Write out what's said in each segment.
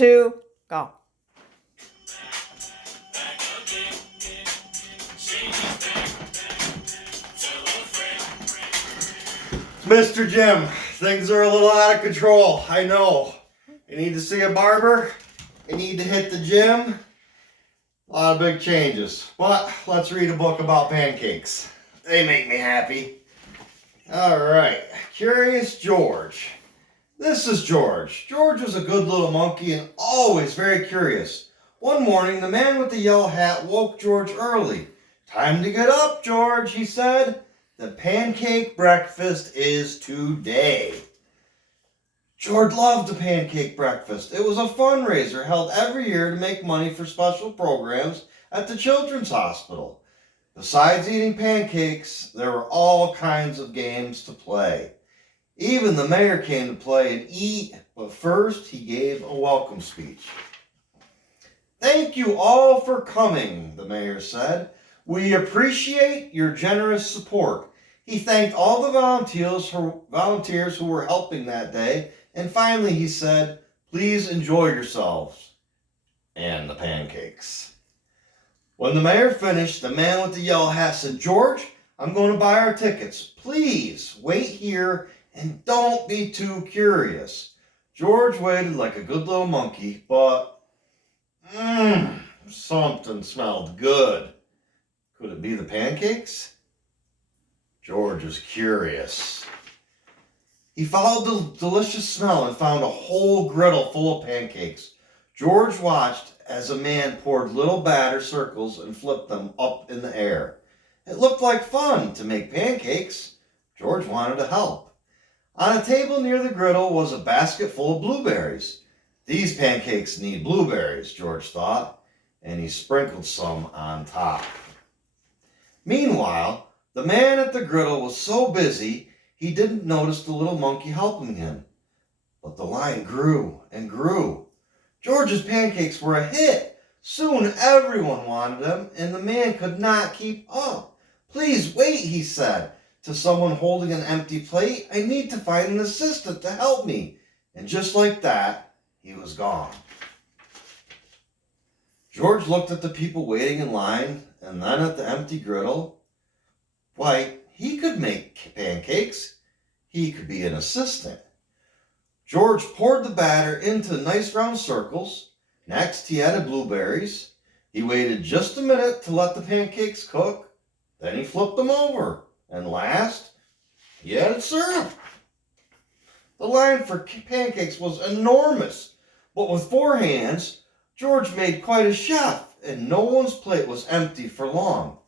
2, go. Mr. Jim, things are a little out of control. I know. You need to see a barber. You need to hit the gym. A lot of big changes. But let's read a book about pancakes. They make me happy. Alright, Curious George. This is George. George was a good little monkey and always very curious. One morning, the man with the yellow hat woke George early. "Time to get up, George," he said. "The pancake breakfast is today." George loved the pancake breakfast. It was a fundraiser held every year to make money for special programs at the Children's Hospital. Besides eating pancakes, there were all kinds of games to play. Even the mayor came to play and eat, but first he gave a welcome speech. "Thank you all for coming," the mayor said. "We appreciate your generous support." He thanked all the volunteers who were helping that day, and finally he said, "Please enjoy yourselves." And the pancakes. When the mayor finished, the man with the yellow hat said, "George, I'm going to buy our tickets. Please wait here and don't be too curious." George waited like a good little monkey, but something smelled good. Could it be the pancakes? George was curious. He followed the delicious smell and found a whole griddle full of pancakes. George watched as a man poured little batter circles and flipped them up in the air. It looked like fun to make pancakes. George wanted to help. On a table near the griddle was a basket full of blueberries. These pancakes need blueberries, George thought, and he sprinkled some on top. Meanwhile, the man at the griddle was so busy he didn't notice the little monkey helping him. But the line grew and grew. George's pancakes were a hit. Soon everyone wanted them, and the man could not keep up. "Please wait," he said to someone holding an empty plate. "I need to find an assistant to help me." And just like that, he was gone. George looked at the people waiting in line and then at the empty griddle. Why, he could make pancakes. He could be an assistant. George poured the batter into nice round circles. Next, he added blueberries. He waited just a minute to let the pancakes cook. Then he flipped them over. And last, he added syrup. The line for pancakes was enormous. But with 4 hands, George made quite a chef, and no one's plate was empty for long.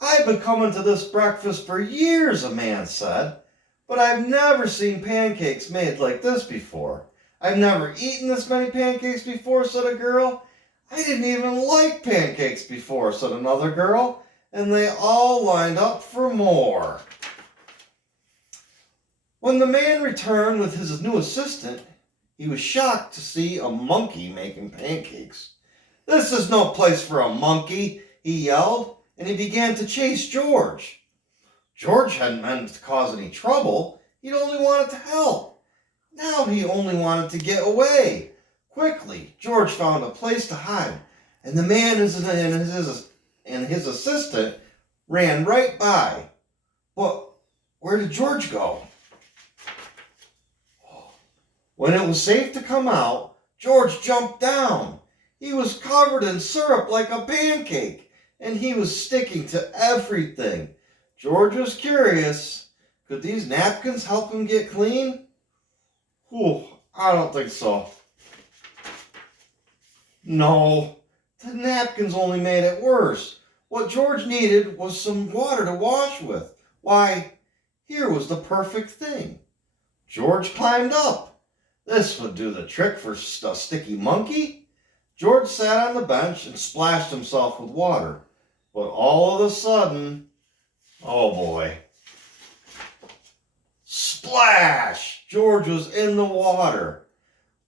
"I've been coming to this breakfast for years," a man said, "but I've never seen pancakes made like this before." "I've never eaten this many pancakes before," said a girl. "I didn't even like pancakes before," said another girl, and they all lined up for more. When the man returned with his new assistant, he was shocked to see a monkey making pancakes. "This is no place for a monkey," he yelled, and he began to chase George. George hadn't meant to cause any trouble. He'd only wanted to help. Now he only wanted to get away. Quickly, George found a place to hide, and the man and his assistant ran right by. But where did George go? When it was safe to come out, George jumped down. He was covered in syrup like a pancake, and he was sticking to everything. George was curious. Could these napkins help him get clean? I don't think so. No, the napkins only made it worse. What George needed was some water to wash with. Why, here was the perfect thing. George climbed up. This would do the trick for a sticky monkey. George sat on the bench and splashed himself with water. But all of a sudden, oh boy. Splash! George was in the water.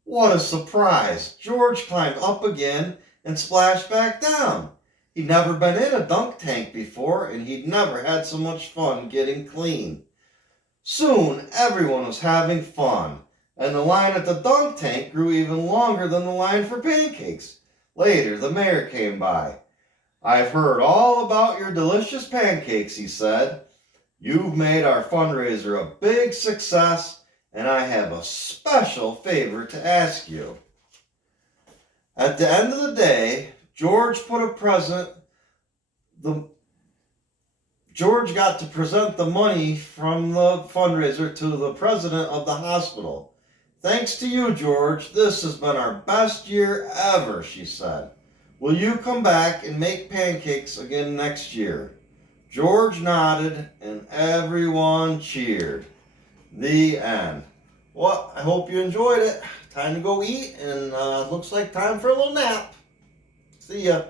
What a surprise. George climbed up again and splashed back down. He'd never been in a dunk tank before, and he'd never had so much fun getting clean. Soon, everyone was having fun. And the line at the dunk tank grew even longer than the line for pancakes. Later, the mayor came by. "I've heard all about your delicious pancakes," he said. "You've made our fundraiser a big success, and I have a special favor to ask you." At the end of the day, George got to present the money from the fundraiser to the president of the hospital. "Thanks to you, George, this has been our best year ever," she said. "Will you come back and make pancakes again next year?" George nodded and everyone cheered. The end. Well, I hope you enjoyed it. Time to go eat, and looks like time for a little nap. See ya.